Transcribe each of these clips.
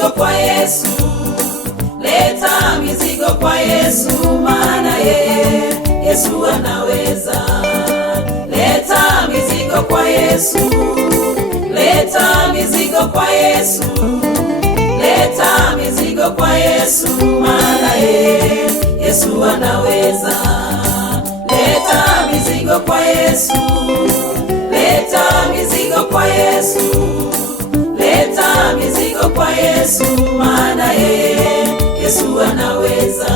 mizigo kwa Yesu, leta mizigo kwa Yesu, maana yeye Yesu anaweza. Leta mizigo kwa Yesu, leta mizigo kwa Yesu, leta mizigo kwa Yesu, maana yeye Yesu anaweza. Leta mizigo kwa Yesu, leta mizigo kwa Yesu, leta mizigo kwa Yesu, maana yeye Yesu anaweza.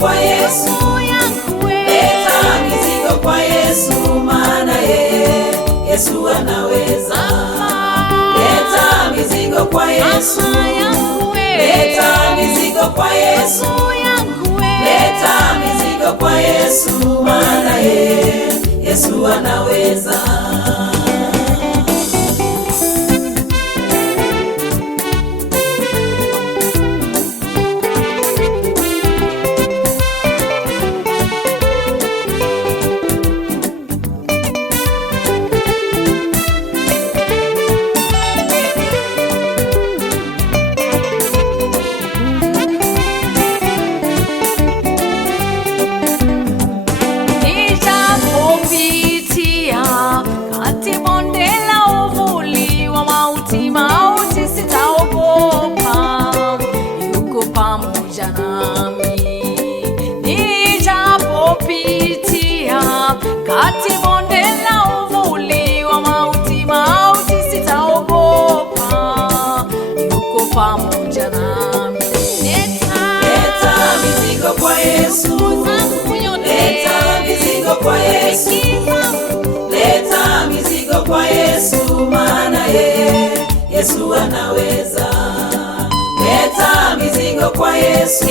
Kwa Yesu, leta mizigo kwa Yesu, maana yeye Yesu anaweza. Leta mizigo kwa Yesu, leta mizigo kwa Yesu, leta mizigo kwa Yesu, maana yeye Yesu anaweza. Kati bonde la uvuli wa mauti, mauti sitaogopa, yuko pamoja nami. Leta mizigo kwa Yesu, leta mizigo kwa Yesu, leta mizigo kwa Yesu, maana yeye Yesu anaweza. Leta mizigo kwa Yesu,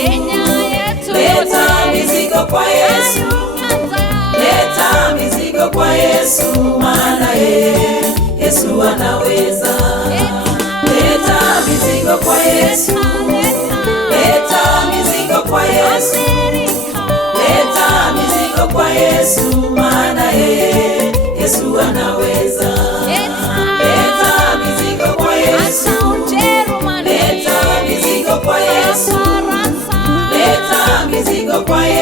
leta mizigo kwa Yesu, leta mizigo kwa Yesu, maana yeye Yesu anaweza. Leta mizigo kwa Yesu, leta mizigo kwa Yesu, leta mizigo kwa Yesu, maana yeye Yesu anaweza. Leta mizigo kwa Yesu, leta mizigo kwa Yesu, leta mizigo kwa Yesu.